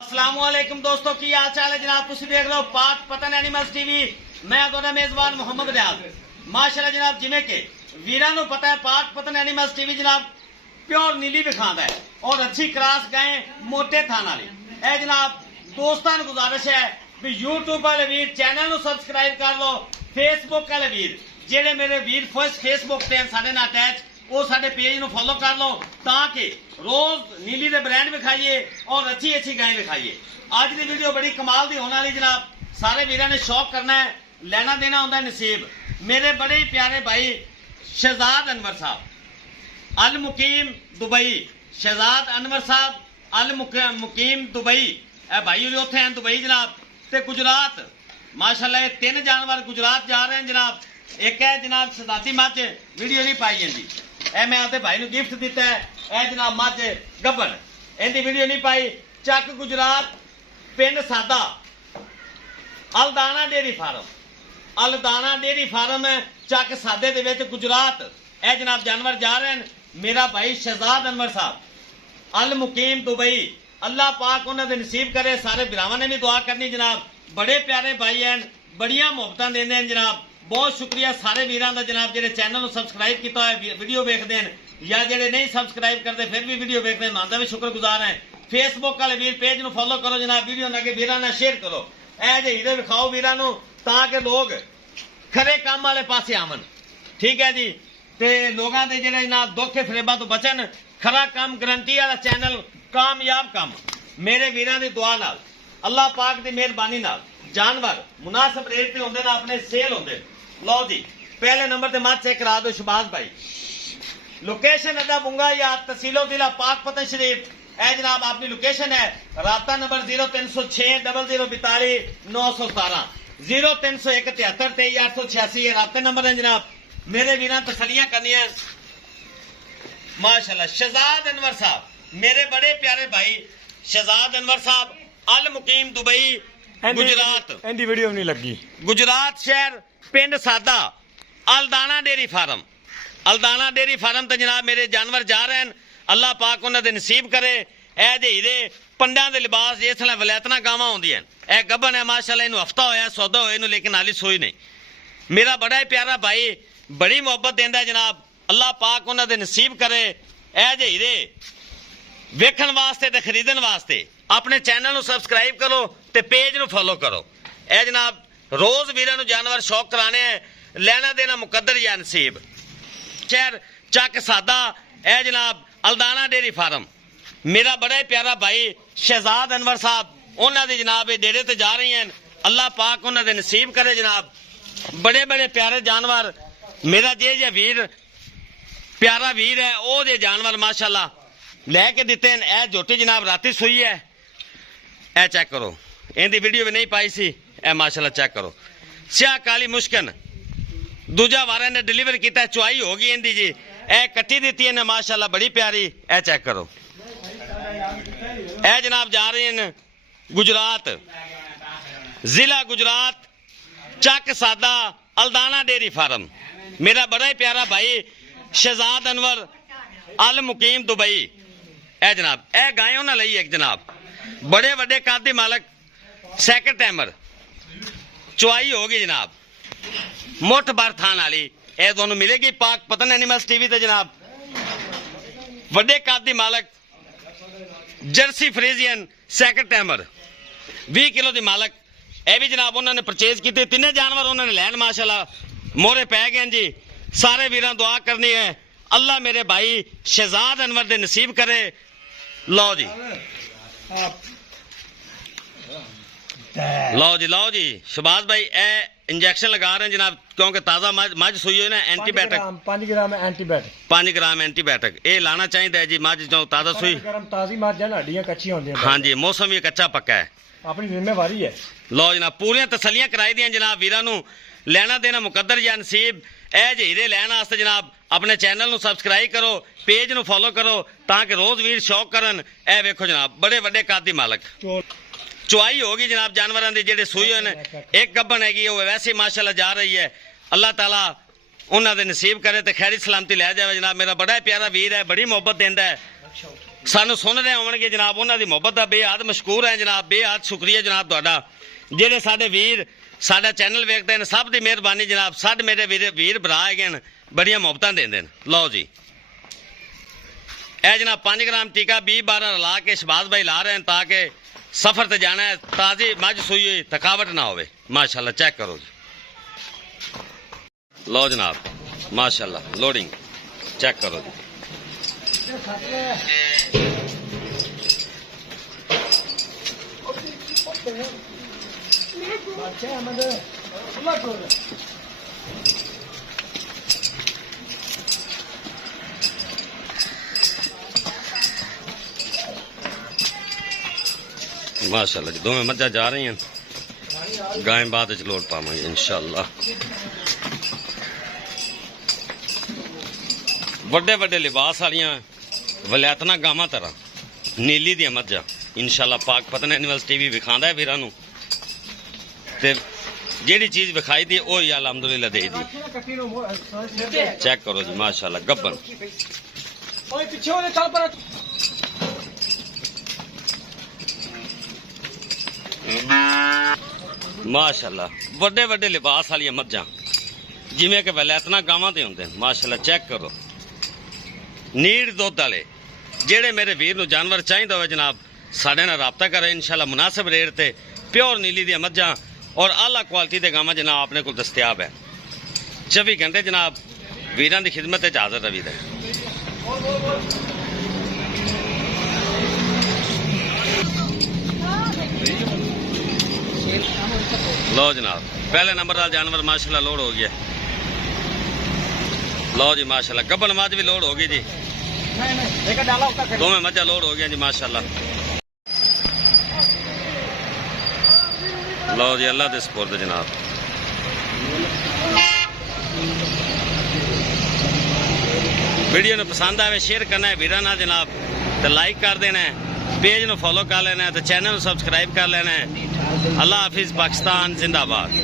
अस्सलामुअलैकुम दोस्तों की हाल चाल है जनाब। तुम देख रहे हो पाक पतन एनिमल्स टीवी। मैं ਤੁਹਾਡਾ मेजबान मोहम्मद रियाज। माशाल्लाह जनाब, जिमें कि वीरां नूं पता है पाक पतन एनिमल्स टीवी जनाब प्योर नीली दिखाता है और अच्छी क्रास गाय मोटे थान वाली। ए जनाब दोस्तों नूं गुजारिश है भी यूट्यूब वाले वीर चैनल नूं सबसक्राइब कर लो। फेसबुक वाले वीर जेडे मेरे वीर फेसबुक ते साडे नाल अटैच वो साडे पेज नूं फॉलो कर लो ताकि रोज नीली दे ब्रांड विखाइए और अच्छी अच्छी गाय विखाइए। अज की वीडियो बड़ी कमाल दी होने वाली जनाब। सारे वीरां ने शौक करना है, लेना देना होंदा नसीब। मेरे बड़े ही प्यारे भाई शहजाद अनवर साहब अल मुकीम दुबई, शहजाद अनवर साहब अल मुकीम दुबई, ए भाई उत्थे हैं दुबई जनाब। ते गुजरात माशाल्लाह ये तीन जानवर गुजरात जा रहे हैं जनाब। एक है जनाब शहजादी मझ, वीडियो नहीं पाई जाती, ए मैं आपके भाई नूं गिफ्ट दिता है। ए जनाब मझ गब्बन, इहदी वीडियो नहीं पाई। चक गुजरात पिंड सादा अलदाना डेयरी फार्म, अलदाना डेयरी फार्म चक सादे दे विच गुजरात। ए जनाब जानवर जा रहे हैं मेरा भाई शहजाद अनवर साहब अल मुकीम दुबई। अल्लाह पाक उन्होंने नसीब करे। सारे भरावां ने भी दुआ करनी जनाब। बड़े प्यारे भाई हैं, बड़िया मुहब्बतां देंदे हैं जनाब। बहुत शुक्रिया सारे वीरां दा जनाब जेडे चैनल नूं सबसक्राइब किया है, वीडियो देखते हैं या जेडे नहीं सबसक्राइब करते फिर भी वीडियो देखते हैं, उन्हां दा भी शुक्रगुजार है। फेसबुक वाले वीर पेज नूं फॉलो करो जनाब, वीडियो अगे वीरां नाल शेयर करो। ए जे हीरे विखाओ वीरां नूं ताकि लोग खरे काम वाले पासे आवन। ठीक है जी, ते लोगां दे जेडे ना दुख फरेबा तो बचन। खरा काम गारंटी वाला चैनल, कामयाब काम मेरे वीरां दी दुआ नाल, अल्लाह पाक दी मेहरबानी नाल जानवर मुनासिब रेट ते होंदे ना, अपने सेल होंदे। लो जी पहले नंबर ते मत चेक करा दो शहबाज भाई। लोकेशन अड्डा बुंगा या तहसीलो जिला पाक पतन शरीफ। ए जनाब आपकी लोकेशन है। राबता नंबर 0306 0042 917 0301 73 23 886 ये राबते नंबर है जनाब। मेरे वीरां तसलियां करनियां माशाल्लाह। शहजाद अनवर साहब मेरे बड़े प्यारे भाई शहजाद अनवर साहब अल मुकीम दुबई गुजरात। एंदी वीडियो नहीं लगी। गुजरात शहर पिंड सादा अलदाना डेयरी फार्म, अलदाना डेयरी फार्म तो जनाब मेरे जानवर जा रहे हैं। अल्लाह पाक उन्होंने नसीब करे। ए जे हीरे पंडा दे लिबास जिस तरह वलैतना गावां होंदियां, ए गब्बन है माशाल्लाह। इनू हफ्ता होया सौदा होए इनू, लेकिन हाली सोई नहीं। मेरा बड़ा ही प्यारा भाई बड़ी मुहब्बत देंदा जनाब। अल्लाह पाक उन्होंने नसीब करे। ए जे हीरे वेखण वास्ते ते खरीदण वास्ते अपने चैनल नू सबसक्राइब करो ते पेज नू फॉलो करो। ए जनाब रोज वीरां नू जानवर शौक कराने हैं, लेना देना मुकद्दर या नसीब। शहर चक सादा ए जनाब अलदाना डेयरी फार्म। मेरा बड़ा ही प्यारा भाई शहजाद अनवर साहब उन्होंने जनाब डेरे ते जा रही हैं। अल्लाह पाक उन्होंने नसीब करे जनाब। बड़े बड़े प्यारे जानवर मेरा जे वीर प्यारा वीर है वो जे जानवर माशाल्लाह लैके दिते हैं। ए झोटी जनाब राती सुई है, ए चेक करो। इनकी वीडियो भी नहीं पाई सी, ए माशाल्लाह चेक करो। स्याह काली मुश्किन दूजा वार ने डिलीवर किया, चुआई हो गई इनकी जी। ए कट्टी दी इन्हें माशाल्लाह बड़ी प्यारी। ए चेक करो। ए जनाब जा रहे हैं गुजरात, जिला गुजरात चक सादा अलदाना डेयरी फार्म। मेरा बड़ा ही प्यारा भाई शहजाद अनवर अल मुकीम दुबई। ए जनाब ए गाय उन्होंने लई एक जनाब बड़े बड़े कद दी मालक सैकंड टाइमर, चुआई होगी जनाब, मुठ भर थान वाली। ए दोनों मिलेगी पाक पतन एनिमल्स टीवी ते जनाब। वड्डे कद दी मालक jersey friesian second timer 20 kilo दी मालक। ए भी जनाब उन्होंने परचेज की। तीनों जानवर उन्होंने लैन माशाल्लाह मोहरे पै गए जी। सारे वीरां दुआ करनी है अल्लाह मेरे भाई शहजाद अनवर दे नसीब करे। लो जी लो जी शहबाज भाई ए इंजेक्शन लगा रहे हैं जनाब क्योंकि ताज़ा मझ सुई हुई ना। एंटीबायोटिक 5 ग्राम एंटीबायोटिक 5 ग्राम एंटीबायोटिक ये लाना चाहिए जी मझ जो ताज़ा सुई। ताज़ी मझ है, हड्डियां कच्ची होंदी हैं। हाँ जी मौसम भी कच्चा पक्का है, अपनी जिम्मेवारी है। लो जनाब पूरी तसलियां कराई दियां जनाब। वीरां नू लेना देना मुकद्दर या नसीब। ए जे हीरे लैन वास्ते जनाब अपने चैनल नू सबसक्राइब करो, पेज नू फॉलो करो ताकि रोज वीर शौक करन। ए वेखो जनाब बड़े बड़े कद दी मालक। चुआई होगी जनाब जानवरों की जेडे सुई हुए हैं। एक गब्बन हैगी वो वैसे माशाल्लाह जा रही है। अल्लाह ताला उन्होंने नसीब करे तो खैरी सलामती लै जाए जनाब। मेरा बड़ा प्यारा वीर है, बड़ी मुहब्बत देंदा है। ਸਾਨੂੰ ਸੁਣ ਰਹੇ ਹੋਣਗੇ ਜਨਾਬ, ਉਹਨਾਂ ਦੀ ਮੁਹੱਬਤ ਦਾ ਬੇਹੱਦ ਮਸ਼ਕੂਰ ਹੈ ਜਨਾਬ, ਬੇਹੱਦ ਸ਼ੁਕਰੀਆ ਜਨਾਬ ਤੁਹਾਡਾ। ਜਿਹੜੇ ਸਾਡੇ ਵੀਰ ਸਾਡਾ ਚੈਨਲ ਵੇਖਦੇ ਨੇ, ਸਭ ਦੀ ਮਿਹਰਬਾਨੀ ਜਨਾਬ। ਸਾਡੇ ਮੇਰੇ ਵੀਰ ਭਰਾ ਹੈਗੇ ਨੇ, ਬੜੀਆਂ ਮੁਹੱਬਤਾਂ ਦਿੰਦੇ ਨੇ। ਲਓ ਜੀ, ਇਹ ਜਨਾਬ 5 ਗ੍ਰਾਮ ਟੀਕਾ 20-12 ਰਲਾ ਕੇ ਸ਼ਬਾਜ਼ ਭਾਈ ਲਾ ਰਹੇ ਹਨ ਤਾਂ ਕਿ ਸਫ਼ਰ ਤੇ ਜਾਣਾ ਹੈ, ਤਾਜ਼ੀ ਮੱਝ ਸੂਈ ਹੋਈ, ਥਕਾਵਟ ਨਾ ਹੋਵੇ। ਮਾਸ਼ਾਅੱਲਾ ਚੈੱਕ ਕਰੋ ਜੀ। ਲਓ ਜਨਾਬ, ਮਾਸ਼ਾਅੱਲਾ ਲੋਡਿੰਗ ਚੈੱਕ ਕਰੋ ਜੀ। माशाल्लाह जी दोवें मज्जा जा रही हैं, गाय बाद च लोड पावांगे इंशाअल्लाह। ਵੱਡੇ ਵੱਡੇ ਲਿਬਾਸ ਵਾਲੀਆਂ ਵਲੈਤਨਾ ਗਾਵਾਂ ਤਰ੍ਹਾਂ ਨੀਲੀ ਦੀਆਂ ਮੱਝਾਂ इंशाअल्लाह पाक पतन एनिमल्स टीवी विखांदा है वीरां नूं, ते ਜਿਹੜੀ ਚੀਜ਼ ਵਿਖਾਈ ਦੀ ਉਹ ਹੀ ਅਲਹਮਦੁਲਿਲਾ ਦੇ ਦੀ। ਚੈੱਕ ਕਰੋ ਜੀ ਮਾਸ਼ਾਅੱਲਾ ਗੱਬਨ। ਓਏ ਪਿੱਛੇ ਉਹਦੇ ਚੱਲ ਪਰ ਮਾਸ਼ਾਅੱਲਾ ਵੱਡੇ ਵੱਡੇ ਲਿਬਾਸ ਵਾਲੀਆਂ ਮੱਝਾਂ ਜਿਵੇਂ ਕਿ ਵਲੈਤਨਾ ਗਾਵਾਂ ਤੇ ਹੁੰਦੇ ਨੇ। ਮਾਸ਼ਾਅੱਲਾ ਚੈੱਕ ਕਰੋ, ਨੀੜ ਦੁੱਧ ਵਾਲੇ। ਜਿਹੜੇ ਮੇਰੇ ਵੀਰ ਨੂੰ ਜਾਨਵਰ ਚਾਹੀਦਾ ਹੋਵੇ ਜਨਾਬ, ਸਾਡੇ ਨਾਲ ਰਾਬਤਾ ਕਰੇ इंशाअल्लाह मुनासिब रेट ते प्योर नीली दी मज्जां और आला क्वालिटी दे गावां जनाब अपने को दस्तयाब है। 24 घंटे जनाब वीरां दी खिदमत च हाज़र रहीदा है। लो जनाब पहले नंबर वाला जानवर माशाल्लाह लोड हो गया। लो जी माशाल्लाह गब्बन मझ भी लोड हो गई जी, दोवें मझां लोड हो गया जी माशाल्लाह। लो जी अल्लाह दे सुपुर्द जनाब। वीडियो ने पसंद आवे शेयर करना है वीरां नाल जनाब, तो लाइक कर देना है, पेज ਨੂੰ फॉलो कर लेना है, तो चैनल ਨੂੰ सब्सक्राइब कर लेना है। अल्लाह हाफिज, पाकिस्तान जिंदाबाद।